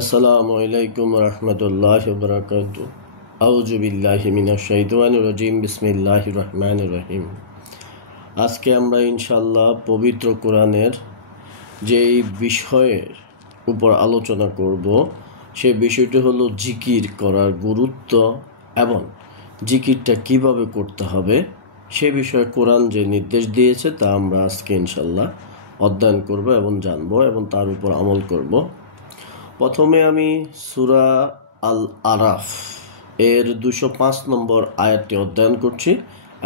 আসসালামু আলাইকুম রহমতুল্লাহি ওয়া বারাকাতুহু। আউযু বিল্লাহি মিনাশ শাইতানির রাজিম। বিসমিল্লাহির রহমানির রহিম। আজকে আমরা ইনশাআল্লাহ পবিত্র কোরআনের যেই বিষয়ের উপর আলোচনা করব সেই বিষয়টি হলো জিকির করার গুরুত্ব এবং জিকিরটা কিভাবে করতে হবে সে বিষয়ে কোরআন যে নির্দেশ দিয়েছে তা আমরা আজকে ইনশাআল্লাহ অধ্যয়ন করব এবং জানব এবং তার উপর আমল করব। প্রথমে আমি সূরা আল আরাফ এর 205 নম্বর আয়াতটি অধ্যয়ন করছি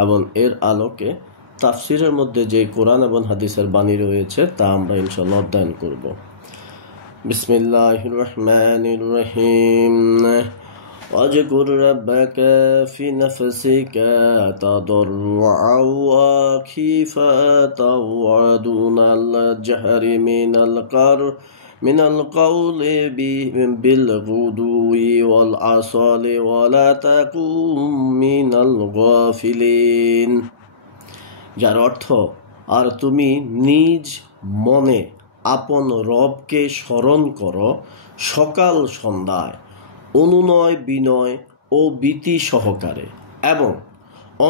এবং এর আলোকে তাফসিরের মধ্যে যে কোরআন এবং হাদিসের বাণী রয়েছে তা আমরা ইনশাআল্লাহ অধ্যয়ন করব। বিসমিল্লাহির রহমানির রহিম। واذكر ربك في نفسك تضرعا وخيفة ودون الجهر من القول بالغدو والآصال ولا تكن من الغافلين। যার অর্থ, আর তুমি নিজ মনে আপন রবকে স্মরণ করো সকাল সন্ধ্যায়, অনুনয় বিনয় ও ভীতি সহকারে এবং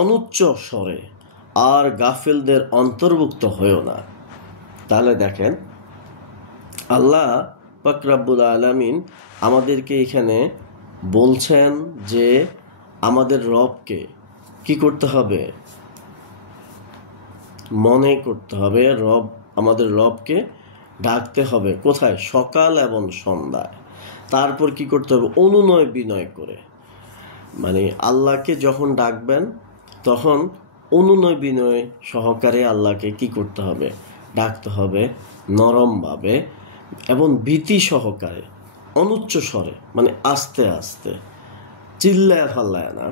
অনুচ্চ স্বরে, আর গাফেলদের অন্তর্ভুক্ত হয়েও না। তাহলে দেখেন, আল্লাহ পাক রব্বুল আলামিন আমাদেরকে এখানে বলছেন যে আমাদের রবকে কি করতে হবে, মনে করতে হবে। আমাদের রবকে ডাকতে হবে কোথায়? সকাল এবং সন্ধ্যায়। তারপর কি করতে হবে? অনুনয় বিনয় করে, মানে আল্লাহকে যখন ডাকবেন তখন অনুনয় বিনয় সহকারে আল্লাহকে কি করতে হবে? ডাকতে হবে, নরমভাবে এবং ভীতি সহকারে, অনুচ্চ স্বরে, মানে আস্তে আস্তে, চিল্লায় ফাল্লায় না।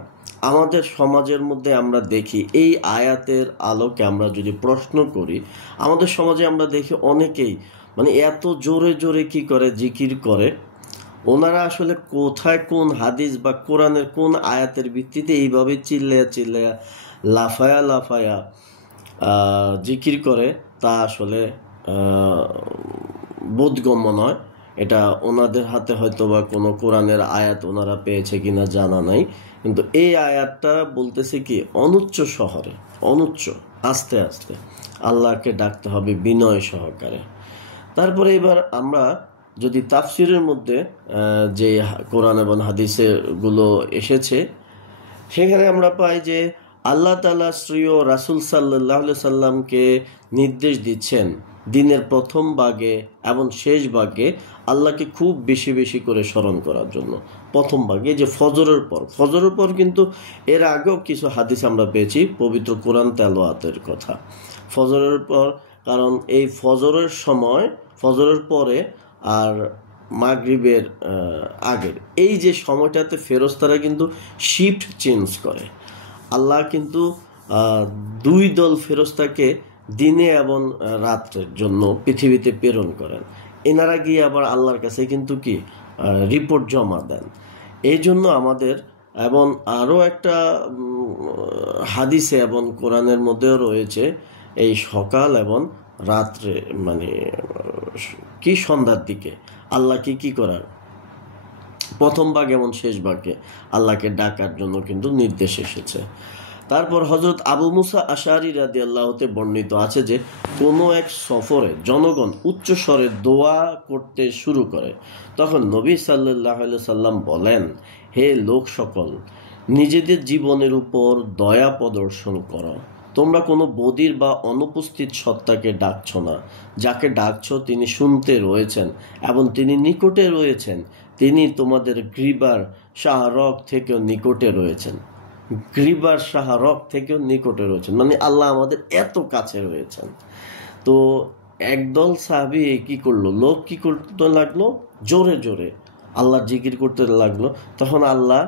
আমাদের সমাজের মধ্যে আমরা দেখি, এই আয়াতের আলোকে আমরা যদি প্রশ্ন করি, আমাদের সমাজে আমরা দেখি অনেকেই মানে এত জোরে জোরে কি করে, জিকির করে। ওনারা আসলে কোথায় কোন হাদিস বা কোরআনের কোন আয়াতের ভিত্তিতে এইভাবে চিল্লায়া চিল্লায়া লাফায়া জিকির করে তা আসলে বোধগম্য নয়। এটা ওনাদের হাতে হয়তো বা কোনো কোরআনের আয়াত ওনারা পেয়েছে কিনা জানা নাই, কিন্তু এই আয়াতটা বলতেছে কি, অনুচ্চ শহরে, অনুচ্চ আস্তে আস্তে আল্লাহকে ডাকতে হবে বিনয় সহকারে। তারপরে এবার আমরা যদি তাফসিরের মধ্যে যে কোরআন এবং হাদিসে গুলো এসেছে সেখানে আমরা পাই যে আল্লাহ তাআলা শ্রীয় রাসূল সাল্লাল্লাহু আলাইহি সাল্লামকে নির্দেশ দিচ্ছেন দিনের প্রথম ভাগে এবং শেষ ভাগে আল্লাহকে খুব বেশি বেশি করে স্মরণ করার জন্য। প্রথম ভাগে যে ফজরের পর কিন্তু এর আগেও কিছু হাদিস আমরা পেয়েছি পবিত্র কোরআন তেলাওয়াতের কথা। ফজরের পর, কারণ এই ফজরের সময়, ফজরের পরে আর মাগরিবের আগের এই যে সময়টাতে ফেরেশতারা কিন্তু শিফট চেঞ্জ করে। আল্লাহ কিন্তু দুই দল ফেরেশতাকে দিনে এবং রাত্রের জন্য পৃথিবীতে প্রেরণ করেন। এনারা গিয়ে আবার আল্লাহর কাছে কিন্তু কি রিপোর্ট জমা দেন। এই জন্য আমাদের, এবং আরও একটা হাদিসে এবং কোরআনের মধ্যেও রয়েছে এই সকাল এবং রাত্রে, মানে কি সন্ধ্যার দিকে আল্লাহকে কি করার, প্রথম ভাগ এবং শেষ ভাগে আল্লাহকে ডাকার জন্য কিন্তু নির্দেশ এসেছে। তারপর হযরত আবু মুসা আশআরী রাদিয়াল্লাহু তে বর্ণিত আছে যে কোনো এক সফরে জনগণ উচ্চ স্বরে দোয়া করতে শুরু করে, তখন নবী সাল্লাল্লাহু আলাইহি সাল্লাম বলেন, হে লোক সকল, নিজেদের জীবনের উপর দয়া প্রদর্শন করো। তোমরা কোনো বধির বা অনুপস্থিত সত্তাকে ডাকছ না। যাকে ডাকছ তিনি শুনতে রয়েছেন এবং তিনি নিকটে রয়েছেন। তিনি তোমাদের গ্রীবার শাহরগ থেকেও নিকটে রয়েছেন। গ্রীবার শাহরগ থেকেও নিকটে রয়েছেন, মানে আল্লাহ আমাদের এত কাছে রয়েছেন। তো একদল সাহাবী কি করলো, লোক কি করতে লাগলো, জোরে জোরে আল্লাহ জিকির করতে লাগলো। তখন আল্লাহ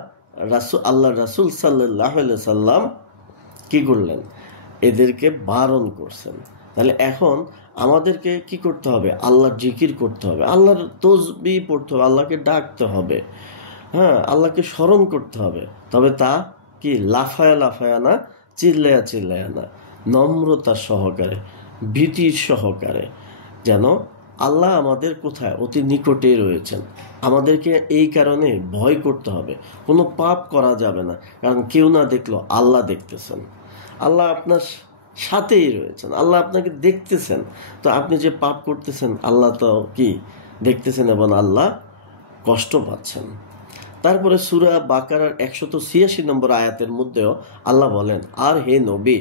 রাসূল সাল্লাল্লাহু আলাইহি সাল্লাম কি করলেন, এদেরকে বারণ করছেন। তাহলে এখন আমাদেরকে কি করতে হবে? আল্লাহর জিকির করতে হবে, আল্লাহর তসবিহ পড়তে হবে, আল্লাহকে ডাকতে হবে, হ্যাঁ, আল্লাহকে স্মরণ করতে হবে। তবে তা কি লাফায়া না, চিল্লায়া না, নম্রতা সহকারে, ভীতির সহকারে, যেন আল্লাহ আমাদের কোথায়? অতি নিকটেই রয়েছেন। আমাদেরকে এই কারণে ভয় করতে হবে, কোনো পাপ করা যাবে না, কারণ কেউ না দেখলো আল্লাহ দেখতেছেন। আল্লাহ আপনার সাথেই রয়েছেন, আল্লাহ আপনাকে দেখতেছেন। তো আপনি যে পাপ করতেছেন আল্লাহ তো কি দেখতেছেন, এবং আল্লাহ কষ্ট পাচ্ছেন। তারপরে সূরা বাকারার 186 নম্বর আয়াতের মধ্যেও আল্লাহ বলেন, আর হে নবী,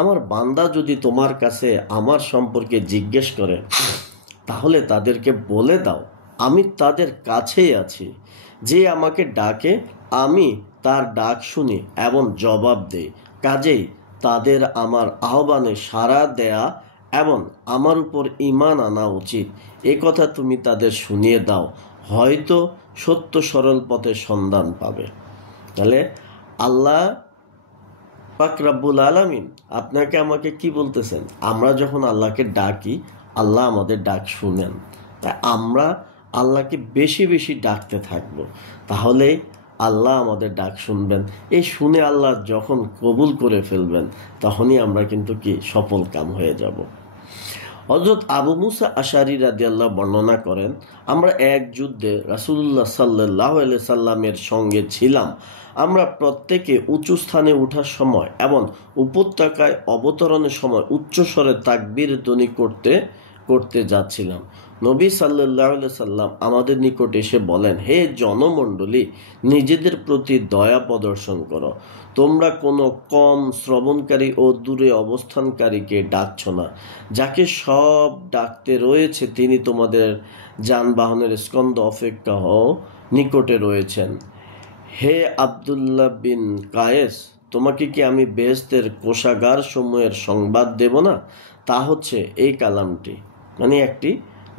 আমার বান্দা যদি তোমার কাছে আমার সম্পর্কে জিজ্ঞেস করে তাহলে তাদেরকে বলে দাও আমি তাদের কাছেই আছি। যে আমাকে ডাকে আমি তার ডাক শুনি এবং জবাব দেই। কাজেই তাদের আমার আহ্বানে সাড়া দেয়া এবং আমার উপর ঈমান আনা উচিত। এ কথা তুমি তাদের শুনিয়ে দাও, হয়তো সত্য সরল পথের সন্ধান পাবে। তাহলে আল্লাহ পাক রব্বুল আলামিন আপনাকে আমাকে কি বলতেছেন? আমরা যখন আল্লাহকে ডাকি আল্লাহ আমাদের ডাক শুনেন। তাই আমরা আল্লাহকে বেশি বেশি ডাকতে থাকব, তাহলে আল্লাহ আমাদের ডাক শুনবেন। এই শুনে আল্লাহ যখন কবুল করে ফেলবেন তখনই আমরা কিন্তু কি সফল কাম হয়ে যাব। হযরত আবু মুসা আশআরী রাদিয়াল্লাহু বর্ণনা করেন, আমরা এক যুদ্ধে রাসূলুল্লাহ সাল্লাল্লাহু আলাইহি সাল্লামের সঙ্গে ছিলাম। আমরা প্রত্যেকে উঁচু স্থানে ওঠার সময় এবং উপত্যকায় অবতরণের সময় উচ্চস্বরে তাকবীর ধ্বনি করতে করতে যাচ্ছিলাম। নবী সাল্লাল্লাহু আলাইহি সাল্লাম আমাদের নিকট এসে বলেন, হে জনমণ্ডলী, নিজেদের প্রতি দয়া প্রদর্শন করো। তোমরা কোনো কম শ্রবণকারী ও দূরে অবস্থানকারীকে ডাকছ না। যাকে সব ডাকতে রয়েছে তিনি তোমাদের যানবাহনের স্কন্ধ অপেক্ষা নিকটে রয়েছেন। হে আব্দুল্লাহ বিন কায়েস, তোমাকে কি আমি বেহেশতের কোষাগার সমূহের সংবাদ দেব না? তা হচ্ছে এই কালামটি, মানে একটি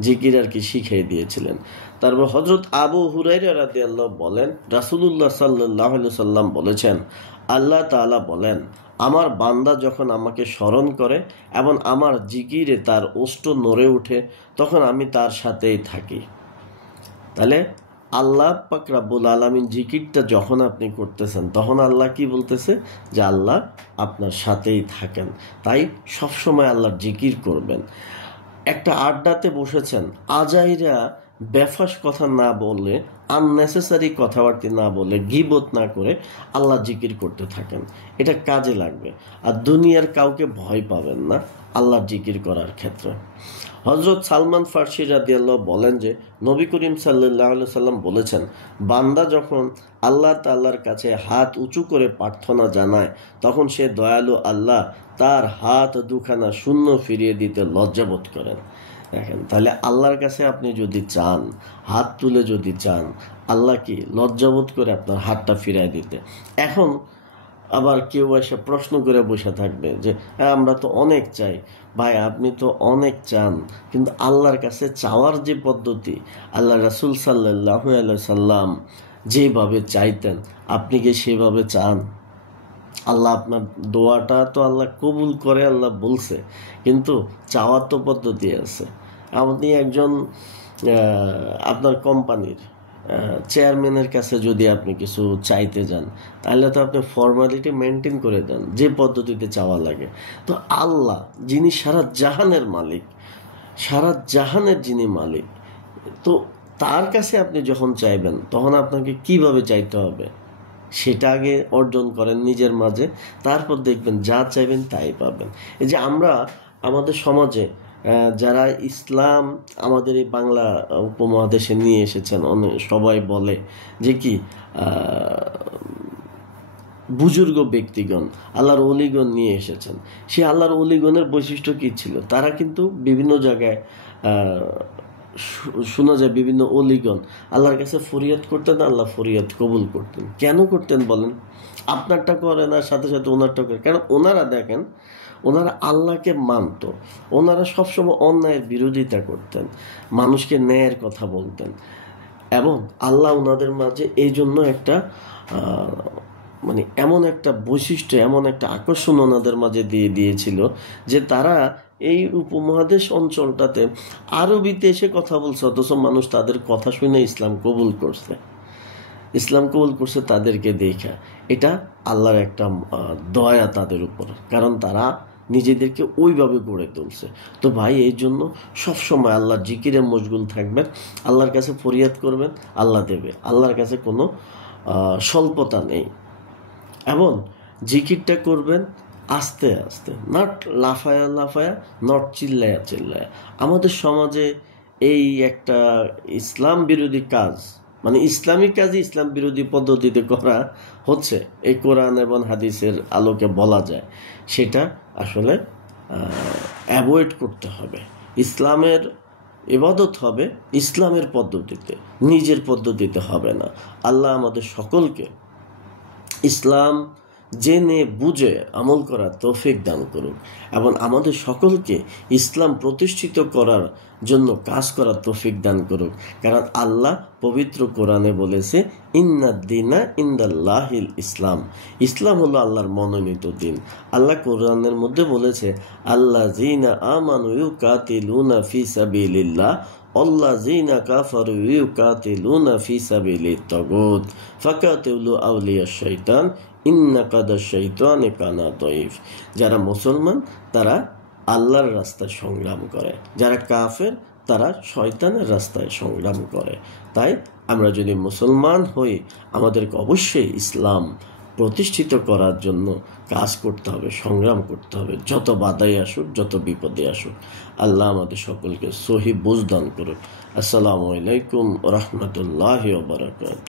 জিকির আর কি শিখিয়ে দিয়েছিলেন। তারপর হযরত আবু হুরায়রা রাদিয়াল্লাহু বলেন, রাসূলুল্লাহ সাল্লাল্লাহু আলাইহি সাল্লাম বলেছেন, আল্লাহ তাআলা বলেন, আমার বান্দা যখন আমাকে স্মরণ করে এবং আমার জিকিরে তার ওষ্ঠ নড়ে ওঠে তখন আমি তার সাথেই থাকি। তাহলে আল্লাহ পাক রব্বুল আলামিন জিকিরটা যখন আপনি করতেছেন তখন আল্লাহ কি বলতেছে? যে আল্লাহ আপনার সাথেই থাকেন। তাই সবসময় আল্লাহর জিকির করবেন। একটা আড্ডাতে বসেছেন, আজাইরা বেফাস কথা না বলে, আননেসেসারি কথাবার্তা না বলে, গীবত না করে আল্লাহ জিকির করতে থাকেন। এটা কাজে লাগবে। আর দুনিয়ার কাউকে ভয় পাবেন না আল্লাহর জিকির করার ক্ষেত্রে। হযরত সালমান ফার্সি রাদিয়াল্লাহু বলেন যে নবী করিম সাল্লাল্লাহু আলাইহি সাল্লাম বলেছেন, বান্দা যখন আল্লাহ তাআলার কাছে হাত উঁচু করে প্রার্থনা জানায় তখন সে দয়ালু আল্লাহ তার হাত দুখানা শূন্য ফিরিয়ে দিতে লজ্জাবোধ করেন। দেখেন, তাহলে আল্লাহর কাছে আপনি যদি চান, হাত তুলে যদি চান, আল্লাহ কি লজ্জাবোধ করে আপনার হাতটা ফিরিয়ে দিতে। এখন আবার কেউ এসে প্রশ্ন করে বসে থাকবে যে আমরা তো অনেক চাই। ভাই, আপনি তো অনেক চান, কিন্তু আল্লাহর কাছে চাওয়ার যে পদ্ধতি, আল্লাহ রাসূল সাল্লাল্লাহু আলাইহি সাল্লাম যেভাবে চাইতেন আপনি কি সেভাবে চান? আল্লাহ আপনার দোয়াটা তো আল্লাহ কবুল করে, আল্লাহ বলছে, কিন্তু চাওয়ার তো পদ্ধতি আছে। আপনি একজন আপনার কোম্পানির চেয়ারম্যানের কাছে যদি আপনি কিছু চাইতে যান তাহলে তো আপনি ফর্মালিটি মেনটেন করে দেন যে পদ্ধতিতে চাওয়া লাগে। তো আল্লাহ যিনি সারা জাহানের মালিক, সারা জাহানের যিনি মালিক, তো তার কাছে আপনি যখন চাইবেন তখন আপনাকে কিভাবে চাইতে হবে সেটা আগে অর্জন করেন নিজের মাঝে, তারপর দেখবেন যা চাইবেন তাই পাবেন। এই যে আমরা আমাদের সমাজে যারা ইসলাম আমাদের এই বাংলা উপমহাদেশে নিয়ে এসেছেন, সবাই বলে যে কি বুজুর্গ ব্যক্তিগণ, আল্লাহর অলিগণ নিয়ে এসেছেন। সে আল্লাহর অলিগণের বৈশিষ্ট্য কি ছিল? তারা কিন্তু বিভিন্ন জায়গায় শোনা যায় বিভিন্ন অলিগণ আল্লাহর কাছে ফরিয়াদ করতেন, আল্লাহ ফরিয়াদ কবুল করতেন। কেন করতেন বলেন? আপনারটা করে না, সাথে সাথে ওনারটা করে। কারণ ওনারা দেখেন, ওনারা আল্লাহকে মানত, ওনারা সবসময় অন্যায়ের বিরোধিতা করতেন, মানুষকে ন্যায়ের কথা বলতেন, এবং আল্লাহ ওনাদের মাঝে এই জন্য একটা মানে এমন একটা বৈশিষ্ট্য, এমন একটা আকর্ষণ ওনাদের মাঝে দিয়ে দিয়েছিল যে তারা এই উপমহাদেশ অঞ্চলটাতে আরবিতে এসে কথা বলছে, অথচ মানুষ তাদের কথা শুনে ইসলাম কবুল করছে। ইসলাম কবুল করছে তাদেরকে দেখা। এটা আল্লাহর একটা দয়া তাদের উপর, কারণ তারা নিজেদেরকে ওইভাবে গড়ে তুলছে। তো ভাই, এই জন্য সবসময় আল্লাহর জিকিরে মশগুল থাকবেন, আল্লাহর কাছে ফরিয়াদ করবেন, আল্লাহ দেবে। আল্লাহর কাছে কোনো স্বল্পতা নেই। এবং জিকিরটা করবেন আস্তে আস্তে, নট লাফায়া লাফায়া, নট চিল্লায়া চিল্লায়া। আমাদের সমাজে এই একটা ইসলাম বিরোধী কাজ, মানে ইসলামিক কাজই ইসলাম বিরোধী পদ্ধতিতে করা হচ্ছে, এই কোরআন এবং হাদিসের আলোকে বলা যায়। সেটা আসলে অ্যাভয়েড করতে হবে। ইসলামের ইবাদত হবে ইসলামের পদ্ধতিতে, নিজের পদ্ধতিতে হবে না। আল্লাহ আমাদের সকলকে ইসলাম জেনে বুঝে আমল করার তৌফিক দান করুক এবং আমাদের সকলকে ইসলাম প্রতিষ্ঠিত করার জন্য কাজ করার তৌফিক দান করুক। কারণ আল্লাহ পবিত্র কোরআনে বলেছে, ইন্নাদ্দিনা ইনদাল্লাহিল ইসলাম, ইসলাম হলো আল্লাহর মনোনীত দিন। আল্লাহ কোরআনের মধ্যে বলেছে, আল্লাযীনা আমানু ইউকাতিলুনা ফি সাবিলিল্লাহ আল্লাযীনা কাফারু ইউকাতিলুনা ফি সাবিলিত তাগুত ফাকাতিলু আউলিয়াশ শাইতান ইন্না কাদাশ শাইতানি কানা দাঈফ। যারা মুসলমান তারা আল্লাহর রাস্তায় সংগ্রাম করে, যারা কাফের তারা শয়তানের রাস্তায় সংগ্রাম করে। তাই আমরা যদি মুসলমান হই, আমাদেরকে অবশ্যই ইসলাম প্রতিষ্ঠিত করার জন্য কাজ করতে হবে, সংগ্রাম করতে হবে, যত বাধাই আসুক, যত বিপদে আসুক। আল্লাহ আমাদের সকলকে সহি বুঝ দান করুক। আসসালামু আলাইকুম ওয়া রাহমাতুল্লাহি ওয়া বারাকাতুহু।